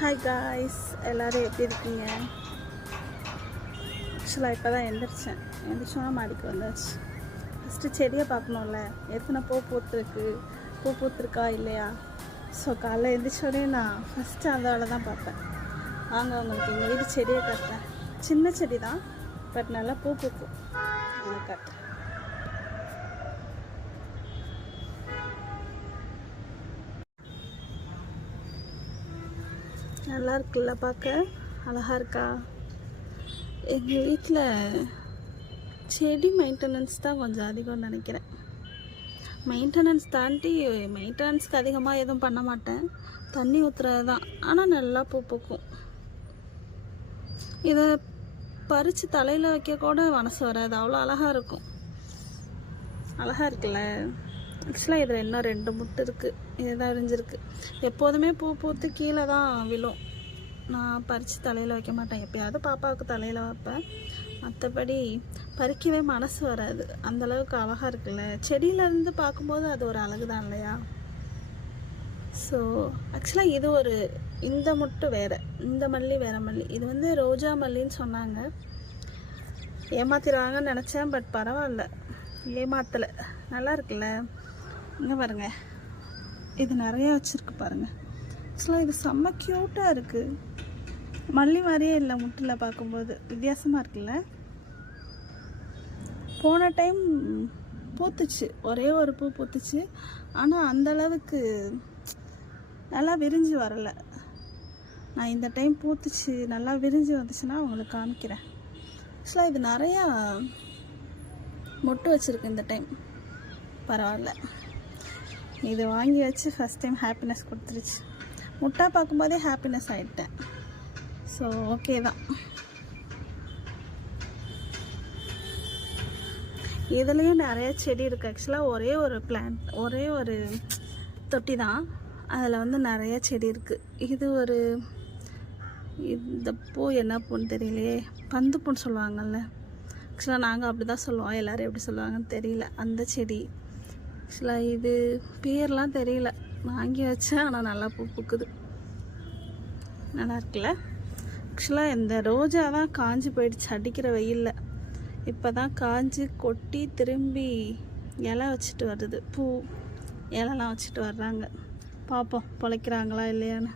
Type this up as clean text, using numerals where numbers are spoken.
Hi guys, எல்லோரும் எப்படி இருக்கீங்க? ஆக்சுவலாக இப்போ தான் எந்திரிச்சோன்னா மாடிக்கு வந்தாச்சு. ஃபஸ்ட்டு செடியை பார்க்கணும்ல, எத்தனை பூ பூத்துருக்கா இல்லையா. ஸோ காலைல எழுந்திரிச்சோடனே நான் ஃபஸ்ட்டு அந்த வேலை தான் பார்ப்பேன். வாங்க உங்களுக்கு எங்கள் வீட்டு செடியை காட்டுறேன். சின்ன செடி தான், பட் நல்லா பூக்கும். காட்டுறேன். நல்லா இருக்குல்ல, பார்க்க அழகாக இருக்கா? எங்கள் வீட்டில் செடி மெயின்டெனன்ஸ் தான் கொஞ்சம் அதிகம்னு நினைக்கிறேன். மெயின்டெனன்ஸ்க்கு அதிகமாக எதுவும் பண்ண மாட்டேன், தண்ணி ஊற்றுறது தான். ஆனால் நல்லா பூக்கும். இதை பறித்து தலையில் வைக்க கூட மனசு வராது, அவ்வளோ அழகாக இருக்கும். அழகாக இருக்குல்ல? ஆக்சுவலாக இதில் இன்னும் 2 முட்டு இருக்குது, இதுதான் விரிஞ்சிருக்கு. எப்போதுமே பூத்து கீழே தான் விழும். நான் பறித்து தலையில் வைக்க மாட்டேன், எப்போயாவது பாப்பாவுக்கு தலையில் வைப்பேன். மற்றபடி பறிக்கவே மனசு வராது, அந்தளவுக்கு அழகாக இருக்குல்ல. செடியிலேருந்து பார்க்கும்போது அது ஒரு அழகு தான் இல்லையா? ஸோ ஆக்சுவலாக இது இந்த முட்டு வேறு, இந்த மல்லி வேறு மல்லி. இது வந்து ரோஜா மல்லின்னு சொன்னாங்க. ஏமாத்திடுவாங்கன்னு நினச்சேன், பட் பரவாயில்ல, ஏமாத்தலை. நல்லா இருக்குல்ல? இங்கே பாருங்கள், இது நிறையா வச்சுருக்கு பாருங்கள். ஆக்சுவலாக இது செம்ம க்யூட்டாக இருக்குது. மல்லி மாதிரியே இல்லை, முட்டில் பார்க்கும்போது வித்தியாசமாக இருக்குல்ல. போன டைம் பூத்துச்சு, ஒரே ஒரு பூ பூத்துச்சு. ஆனால் அந்தளவுக்கு நல்லா விரிஞ்சு வரலை. நான் இந்த டைம் பூத்துச்சு, நல்லா விரிஞ்சு வந்துச்சுன்னா உங்களுக்கு காமிக்கிறேன். ஆக்சுவலாக இது நிறையா மொட்டு வச்சுருக்கு இந்த டைம், பரவாயில்ல. இது வாங்கி வச்சு ஃபஸ்ட் டைம் ஹாப்பினஸ் கொடுத்துருச்சு. முட்டா பார்க்கும்போதே ஹாப்பினஸ் ஆகிட்டேன். ஸோ ஓகே தான். இதுலேயும் நிறைய செடி இருக்குது. ஆக்சுவலாக ஒரே ஒரு தொட்டி தான், அதில் வந்து நிறைய செடி இருக்குது. இந்த பூ என்ன பூன்னு தெரியலையே, பந்து பூன்னு சொல்லுவாங்கள்ல. ஆக்சுவலாக நாங்கள் அப்படி தான் சொல்லுவோம், எல்லோரும் எப்படி சொல்லுவாங்கன்னு தெரியல. அந்த செடி ஆக்சுவலாக இது பேர்லாம் தெரியல, வாங்கி வச்சேன். ஆனால் நல்லா பூக்குது, நல்லா இருக்குல்ல? ஆக்சுவலாக இந்த ரோஜா தான் காஞ்சி போயிடுச்சு அடிக்கிற வெயிலில். இப்போ தான் காஞ்சி கொட்டி திரும்பி இலை வச்சுட்டு வருது, பூ இலைலாம் வச்சுட்டு வர்றாங்க. பார்ப்போம் பொழைக்கிறாங்களா இல்லையான்னு.